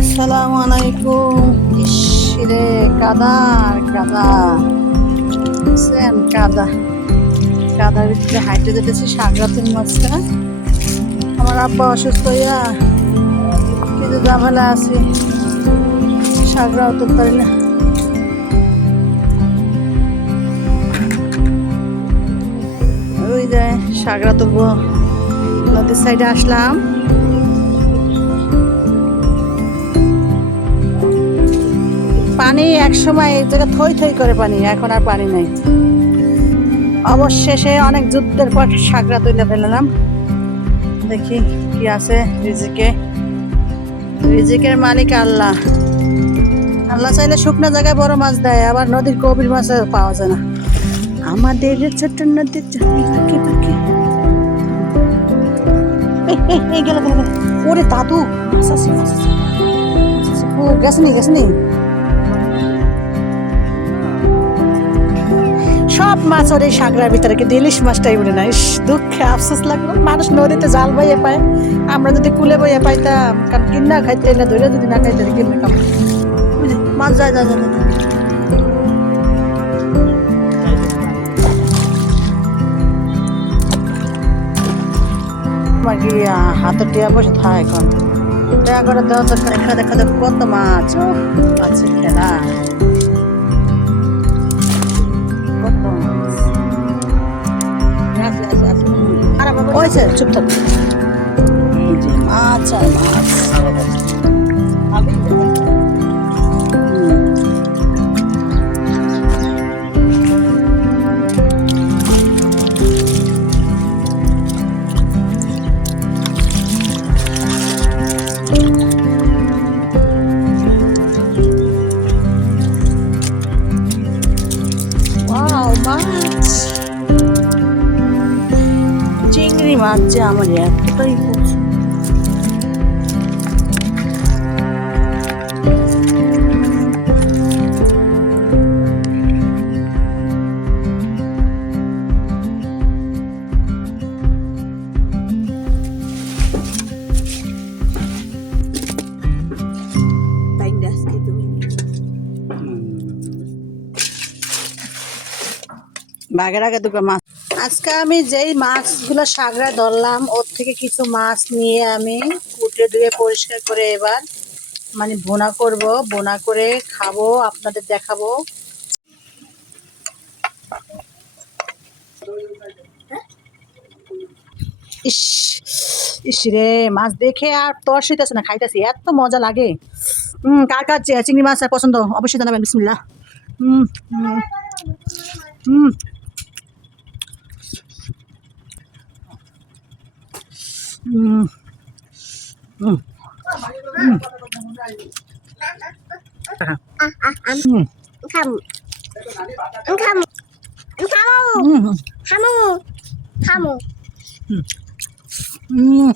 আসসালামু আলাইকুম। ইসরে কাদা কাদা সেম কাদা কাদার ভিতরে হাইটে যেতেছি সাগরাতের মাছটা। আমার আব্বা অসুস্থ হইয়া কিন্তু ঝামেলা আছে, সাগরাও তুলতে পারি না। ওই যায় সাগরা তুলবো, নদীর সাইডে আসলাম। পানি একসময় এই জায়গা থই থই করে পানি, এখন আর পানি নাই। অবশেষে অনেক যুদ্ধের পর সাগরা তুলে ফেললাম। দেখি কি আছে রিজিকে। রিজিকের মালিক আল্লাহ। আল্লাহ চাইলে শুকনো জায়গায় বড় মাছ দেয়, আবার নদীর গভীর মাছ পাওয়া যায় না। আমাদের ছোট্ট নদীর পাখি পাখি গেল গেল। ওরে দাদু ও গেছনি গেছনি। সব মাছ ওর এই সাগরার ভিতরে, কিন্তু ইলিশ মাছটাই উঠে না। দুঃখে আফসোস লাগলো। মানুষ নদীতে জাল বইয়ে পায়, আমরা যদি কুলে বইয়ে পাইতাম। কারণ কিনা খাইতে না ধরে, যদি না খাইতে কিনে খাম। বুঝলি মাছ যায় যায় যায়। আমার কি হাতে টিয়া বসে থা এখন টিয়া করে দেওয়া দরকার। দেখা দেখা দেখো কত মাছ আছে খেলা। হয়েছে চুপ থাক। মাছ আর মাছ। মাছ চিংড়ি মাছ যে আমার এতটাই পছন্দ। বাঘের আগে দুটো মাছ। আজকে আমি যেই মাছগুলো সাগরায় ধরলাম, ওর থেকে কিছু মাছ নিয়ে আমি কুটে ধুয়ে পরিষ্কার করে এবার মানে ভুনা করব। ভুনা করে খাবো, আপনাদের দেখাবো। ইস ইস রে, মাছ দেখে আর তর সইতেছে না, খাইতেছি এত মজা লাগে। কার কার চিংড়ি মাছ পছন্দ অবশ্যই জানাবেন। বিসমিল্লাহ। হুম হুম হুম হুম হুম